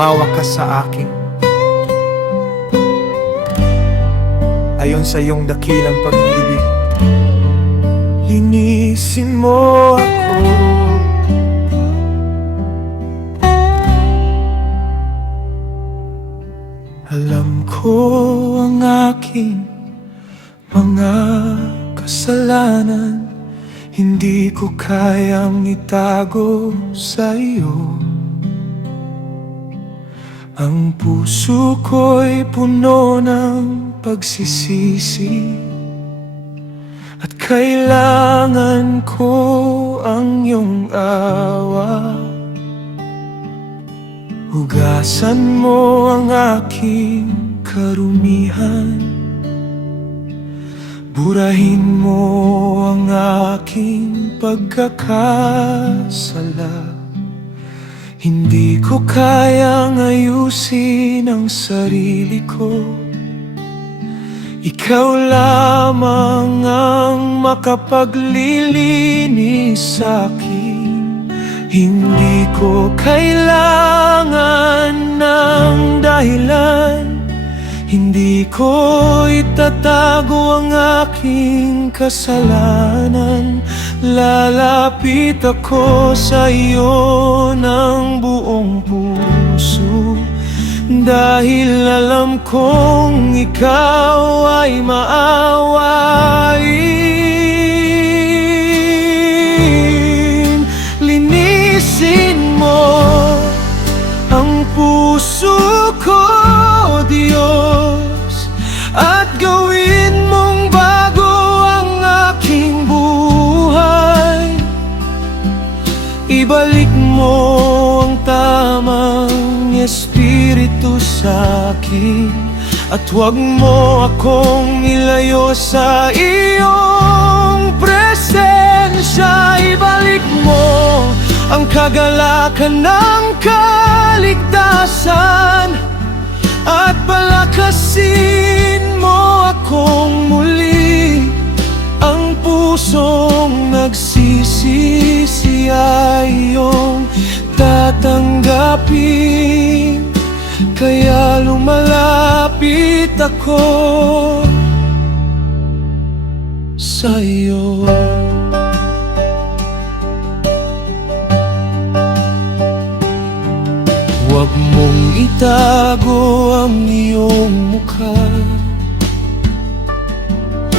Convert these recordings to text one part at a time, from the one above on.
Tumawa ka sa akin ayon sa iyong dakilang pag-ibig. Linisin mo ako, alam ko ang aking mga kasalanan, hindi ko kayang itago sa iyo. Ang puso ko'y puno ng pagsisisi, at kailangan ko ang iyong awa. Hugasan mo ang aking karumihan, burahin mo ang aking pagkakasala. Hindi ko kayang ayusin ang sarili ko, ikaw lamang ang makapaglilinis sa'kin. Hindi ko kailangan ng dahilan, hindi ko itatago ang aking kasalanan. Lalapit ako sa iyo ng buong puso, dahil alam kong ikaw ay maawain. Linisin mo ang puso ko, Diyos, at gawin mong bago ang aking buhay. Ibalik mo ang tamang espiritu sa akin, at huwag mo akong ilayo sa iyong presensya. Ibalik mo ang kagalakan ng kaligtasan, at palakasin mo akong muli. Ang pusong nagsisisi ay iyong tatanggapin, kaya lumalapit ako sa iyo. Huwag mong itago ang iyong mukha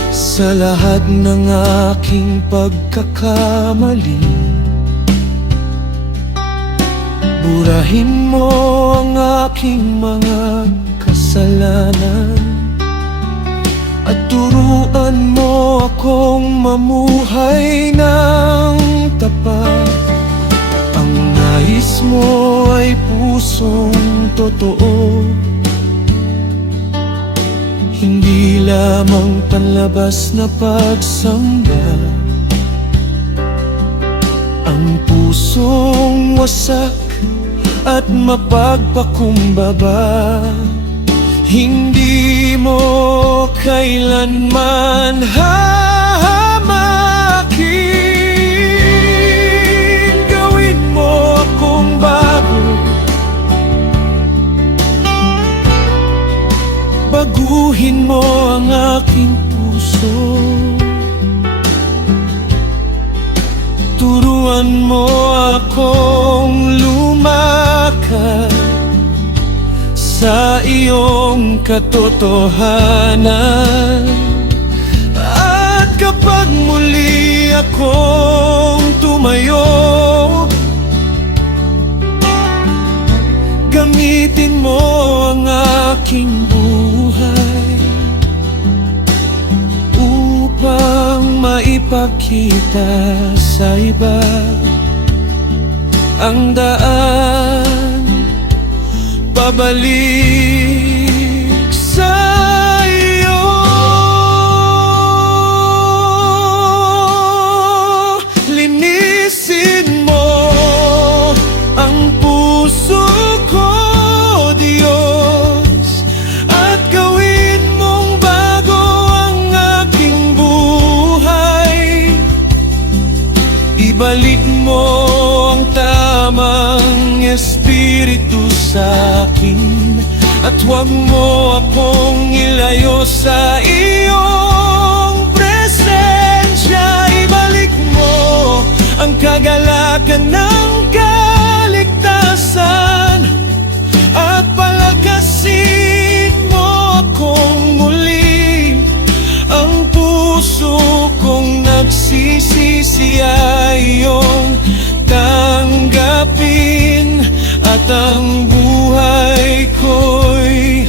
sa lahat ng aking pagkakamali. Burahin mo ang aking mga kasalanan, at turuan mo akong mamuhay ng tapat. Ang nais mo ay pusong totoo, hindi lamang panlabas na pagsamba. Ang pusong wasak at mapagpakumbaba, hindi mo kailanman hahamakin. Gawin mo akong bago, baguhin mo ang aking puso. Turuan mo akong lumakad sa iyong katotohanan, at kapag muli akong tumayo, gamitin mo ang aking buhay upang maipakita sa iba ang daan pabalik sa iyo. Linisin mo ang puso ko, Diyos, at gawin mong bago ang aking buhay. Ibalik mo ang tamang espiritu sa'kin. At huwag mo akong ilayo sa iyong presensya. Ibalik mo ang kagalakan ng kaligtasan at palakasin mo akong muli. Ang puso kong nagsisisi ay iyong tanggapin, at ang buhay ko'y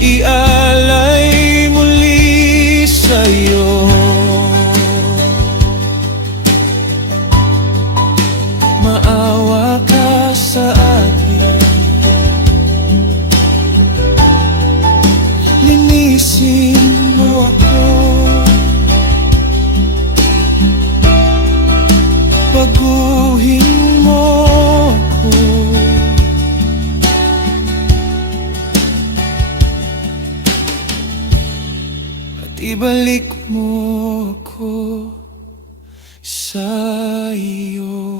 ialay muli sa'yo. Maawa ka sa akin, linisin mo ako, baguhin mo ako, at ibalik mo ako sa iyo.